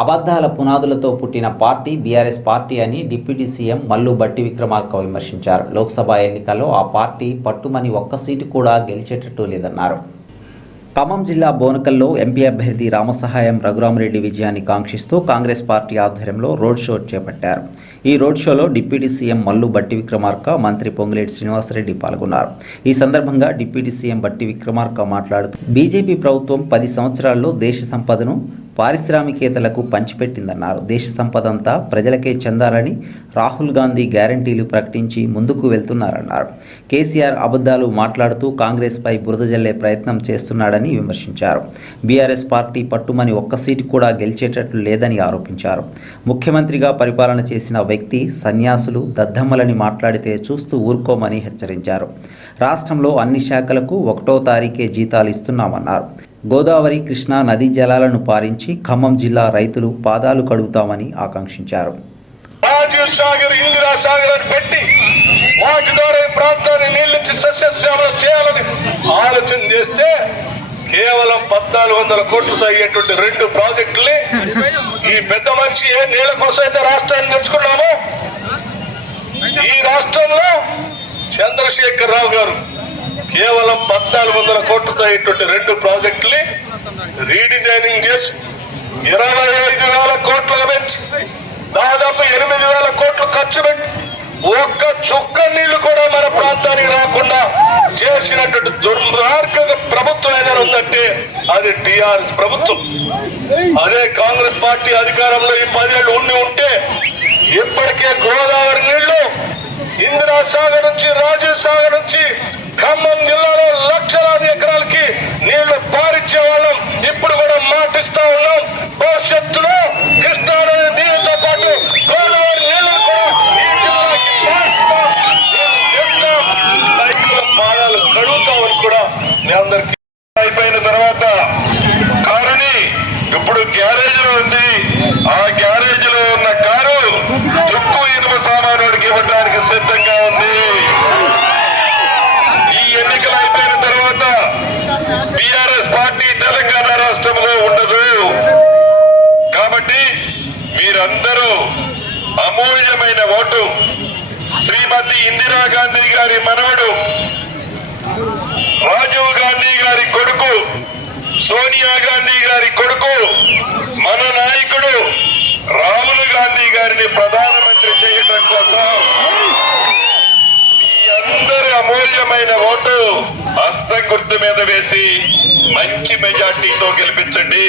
అబద్ధాల పునాదులతో పుట్టిన పార్టీ బీఆర్ఎస్ పార్టీ అని డిప్యూటీ సీఎం మల్లు బట్టి విక్రమార్క విమర్శించారు. లోక్సభ ఎన్నికల్లో ఆ పార్టీ పట్టుమని ఒక్క సీటు కూడా గెలిచేటట్టు లేదన్నారు. ఖమ్మం జిల్లా బోనకల్లో ఎంపీ అభ్యర్థి రామసహాయం రఘురామరెడ్డి విజయాన్ని కాంక్షిస్తూ కాంగ్రెస్ పార్టీ ఆధ్వర్యంలో రోడ్ షో చేపట్టారు. ఈ రోడ్ షోలో డిప్యూటీ సీఎం మల్లు బట్టి విక్రమార్క మంత్రి పొంగులేటి శ్రీనివాసరెడ్డి పాల్గొన్నారు. ఈ సందర్భంగా డిప్యూటీ సీఎం బట్టి విక్రమార్క మాట్లాడుతూ బీజేపీ ప్రభుత్వం పది సంవత్సరాల్లో దేశ సంపదను పారిశ్రామికేతలకు పంచిపెట్టిందన్నారు. దేశ సంపద అంతా ప్రజలకే చెందాలని రాహుల్ గాంధీ గ్యారంటీలు ప్రకటించి ముందుకు వెళ్తున్నారన్నారు. కేసీఆర్ అబద్ధాలు మాట్లాడుతూ కాంగ్రెస్పై బురద జల్లే ప్రయత్నం చేస్తున్నాడని విమర్శించారు. బీఆర్ఎస్ పార్టీ పట్టుమని ఒక్క సీటు కూడా గెలిచేటట్లు లేదని ఆరోపించారు. ముఖ్యమంత్రిగా పరిపాలన చేసిన వ్యక్తి సన్యాసులు దద్దమ్మలని మాట్లాడితే చూస్తూ ఊరుకోమని హెచ్చరించారు. రాష్ట్రంలో అన్ని శాఖలకు ఒకటో తారీఖే జీతాలు ఇస్తున్నామన్నారు. గోదావరి కృష్ణా నదీ జలాలను పారించి ఖమ్మం జిల్లా రైతులు పాదాలు కడుగుతామని ఆకాంక్షించారు. రాజీవ్ సాగర్ ఇందిరా సాగర్ అని పెట్టి వాటి ద్వారా ఈ ప్రాంతాన్ని నీళ్ళించి సస్యశ్యామలం చేయాలని ఆలోచన చేస్తే కేవలం పద్నాలుగు వందల కోట్లతో అయ్యేటువంటి రెండు ప్రాజెక్టుల్ని ఈ పెద్ద మనిషి ఏ నీళ్ళ కోసం అయితే రాష్ట్రాన్ని తెచ్చుకున్నామో ఈ రాష్ట్రంలో చంద్రశేఖర్ రావు గారు కేవలం పద్నాలుగు వందల కోట్లతో అయ్యేటువంటి రెండు ప్రాజెక్టుల్ని రీడిజైనింగ్ చేసి ఇరవై ఐదు వేల కోట్లకు పెంచి దాదాపు ఎనిమిది వేల కోట్లు ఖర్చు పెట్టి ఒక్క చుక్క నీళ్ళు కూడా మన ప్రాంతానికి రాకుండా చేసినటువంటి దుర్మార్గ ప్రభుత్వం ఏదైనా ఉందంటే అది టిఆర్ఎస్ ప్రభుత్వం. అదే కాంగ్రెస్ పార్టీ అధికారంలో ఈ పదేళ్ళు ఉండి ఉంటే ఇప్పటికే గోదావరి నీళ్ళు ఇందిరా సాగర్ నుంచి రాజు సాగర్ నుంచి ఖమ్మం జిల్లాలో లక్షలాది ఎకరాలకి నీళ్ళు పారిచ్చే వాళ్ళం ఇప్పుడు కూడా మాటిస్తా ఉన్నాం భవిష్యత్తులో కృష్ణా నది నీళ్ళతో పాటు గోదావరి నీళ్ళను కూడా ఈ జిల్లాకి పారిస్తాం నీళ్ళు తెస్తాం రైతుల పాదాలు కడుగుతామని కూడా మీ అందరికీ అయిన తర్వాత కారుని ఇప్పుడు గ్యారేజ్లో ఉంది. ఆ గ్యారేజ్లో ఉన్న కారు చుక్కు ఇనుప సామానుడికి ఇవ్వడానికి సిద్ధంగా ఉంది. ఈ ఎన్నికలు అయిపోయిన తర్వాత బిఆర్ఎస్ పార్టీ తెలంగాణ రాష్ట్రంలో ఉండదు. కాబట్టి మీరందరూ అమూల్యమైన ఓటు. శ్రీమతి ఇందిరాగాంధీ గారి మనవడు రాజీవ్ గాంధీ గారి కొడుకు సోనియా గాంధీ గారి కొడుకు మన నాయకుడు రాహుల్ గాంధీ గారిని ప్రధానమంత్రి చేయడం కోసం మీ అందరి అమూల్యమైన ఓటు హస్తం గుర్తు మీద వేసి మంచి మెజార్టీతో గెలిపించండి.